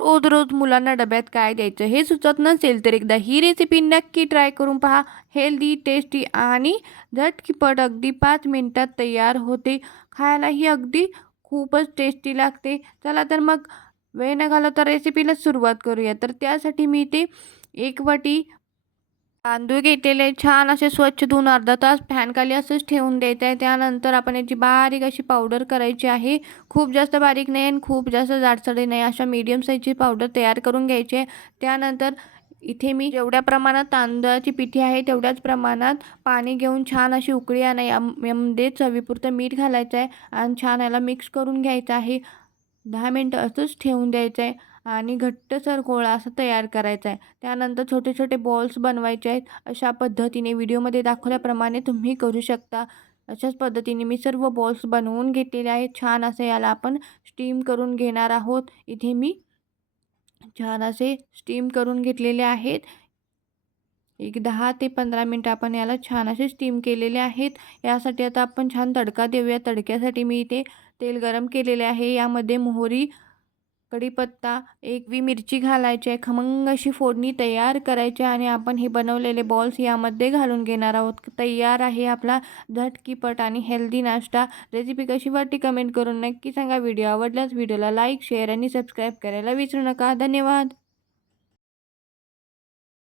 रोज रोज मुलांना डब्यात काय द्यायचं हे सुचत नसेल तर एकदा ही रेसिपी नक्की ट्राय करून पहा. हेल्दी, टेस्टी आणि झटकीपट अगदी 5 मिनिटात तयार होते. खायलाही अगदी खूपच टेस्टी लागते. चला तर मग वेळ न घालवता रेसिपीला सुरुवात करूया. तर त्यासाठी मी इथे 1 वाटी तांदूळ घेतलेले छान असे स्वच्छ धुवून अर्धा तास फॅनखाली असंच ठेवून द्यायचं आहे. त्यानंतर आपण याची बारीक अशी पावडर करायची आहे. खूप जास्त बारीक नाही आणि खूप जास्त जाडसरही नाही, अशा मीडियम साईजची पावडर तयार करून घ्यायची आहे. त्यानंतर इथे मी जेवढ्या प्रमाणात तांदळाची पिठी आहे तेवढ्याच प्रमाणात पाणी घेऊन छान अशी उकळी यामध्ये चवीपुरतं मीठ घालायचं आहे आणि छान याला मिक्स करून घ्यायचं आहे. 10 मिनिटं असंच ठेवून द्यायचं आहे आणि घट्टसर गोळा असा तयार करायचा आहे. त्यानंतर छोटे-छोटे बॉल्स बनवायचे आहेत. अशा पद्धतीने व्हिडिओमध्ये दाखवल्याप्रमाणे तुम्ही करू शकता. अशाच पद्धतीने मी सर्व बॉल्स बनवून घेतलेले आहेत. छान असं याला आपण स्टीम करून घेणार आहोत. इथे मी छान असे स्टीम करून घेतलेले आहेत. एक 10 ते 15 मिनिटं आपण याला छान असे स्टीम केलेले आहेत. यासाठी आता आपण छान तडका देऊया. तडक्यासाठी मी इथे तेल गरम केलेले आहे. यामध्ये मोहरी, कढीपत्ता, 1 मिरची घालायची आहे. खमंग अशी फोडणी तयार करायची आहे आणि आपण हे बनवलेले बॉल्स यामध्ये घालून घेणार आहोत. तयार आहे आपला झटकीपट आणि हेल्दी नाश्ता. रेसिपी कशी वाटली कमेंट करून नक्की सांगा. व्हिडिओ आवडल्यास व्हिडिओला लाईक, शेअर आणि सबस्क्राईब करायला विसरू नका. धन्यवाद.